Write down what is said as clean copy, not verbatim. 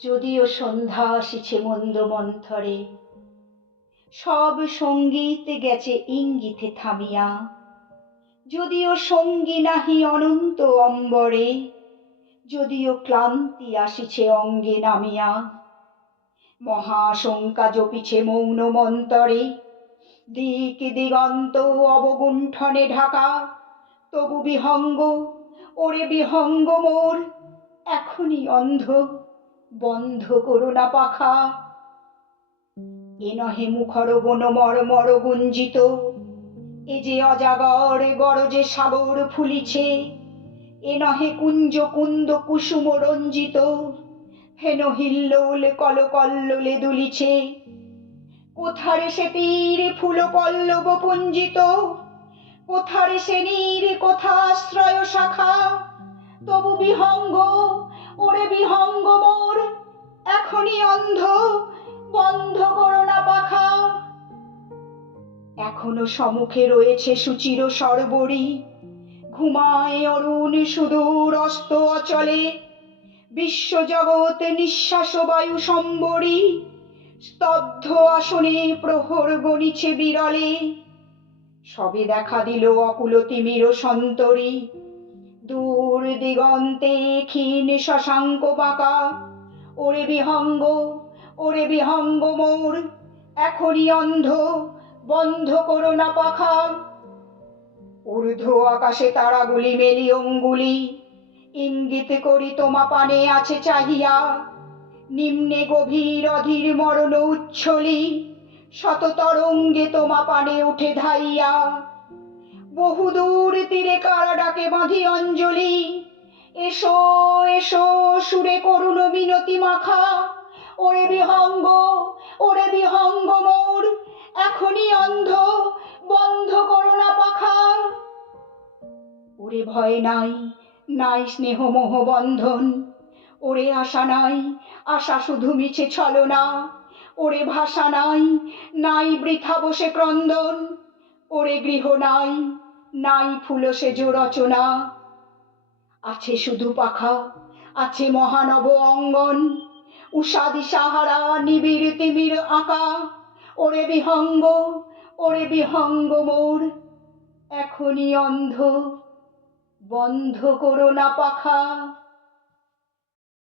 যদিও সন্ধ্যা আসিছে মন্দ মন্থরে, সব সঙ্গীত গেছে ইঙ্গিতে থামিয়া। যদিও সঙ্গী নাহি অনন্ত অম্বরে, যদিও ক্লান্তি আসিছে অঙ্গে নামিয়া। মহাশঙ্কা জপিছে মৌন মন্তরে, দিক দিগন্ত অবগুণ্ঠনে ঢাকা। তবু বিহঙ্গ, ওরে বিহঙ্গ মোর, এখনই অন্ধ, বন্ধ করো না পাখা। এ নহে মুখর বন মর্মর গুঞ্জিত, এ যে অজাগর গরজে সাগর ফুলিছে। এ নহে কুঞ্জ কুন্দ কুসুম রঞ্জিত, হেন হিল্লোল কল কল্লোলে দুলিছে। কোথারে সে তীর ফুল পল্লব পুঞ্জিত, কোথারে সে নীর কোথাশ্রয় শাখা। তবু বিহঙ্গ, ওরে বিহঙ্গ মোর, এখনই অন্ধ, বন্ধ করো না পাখা। এখনো সম্মুখে রয়েছে সুচির সরবরি, ঘুমায় অরুণ সুদূর অস্ত অচলে। বিশ্বজগৎ নিঃশ্বাস বায়ু সম্বরী, স্তব্ধ আসনে প্রহর গণিছে বিরলে। সবে দেখা দিল অকুল তিমির সন্তরী, দূর দিগন্তে ক্ষীণ শশাঙ্ক বাঁকা। ওরে বিহঙ্গ, ওরে বিহঙ্গ মোর, এখনই অন্ধ, বন্ধ করো না পাখা। ঊর্ধ্ব আকাশে তারাগুলি মেলি অঙ্গুলি, ইঙ্গিত করি তোমা পানে আছে চাহিয়া। নিম্নে গভীর অধীর মরণ উচ্ছলি, শত তরঙ্গে তোমা পানে উঠে ধাইয়া। বহুদূর তীরে কারা ডাকে বাঁধি অঞ্জলি, এসো এসো সুরে করুণ মিনতি মাখা। ওরে বিহঙ্গ, ওরে বিহঙ্গ মোর, এখনই অন্ধ, বন্ধ করো না পাখা। ওরে ভয় নাই, নাই স্নেহ মোহ বন্ধন, ওরে আশা নাই, আশা শুধু মিছে ছলনা। ওরে ভাষা নাই, নাই বৃথা বসে ক্রন্দন, ওরে গৃহ নাই, নাই ফুল সেজ রচনা। আছে শুধু পাখা, আছে মহানব অঙ্গন, উষা দিশাহারা নিবিড় তিমির আঁকা। ওরে বিহঙ্গ, ওরে বিহঙ্গ মোর, এখনই অন্ধ, বন্ধ করো না পাখা।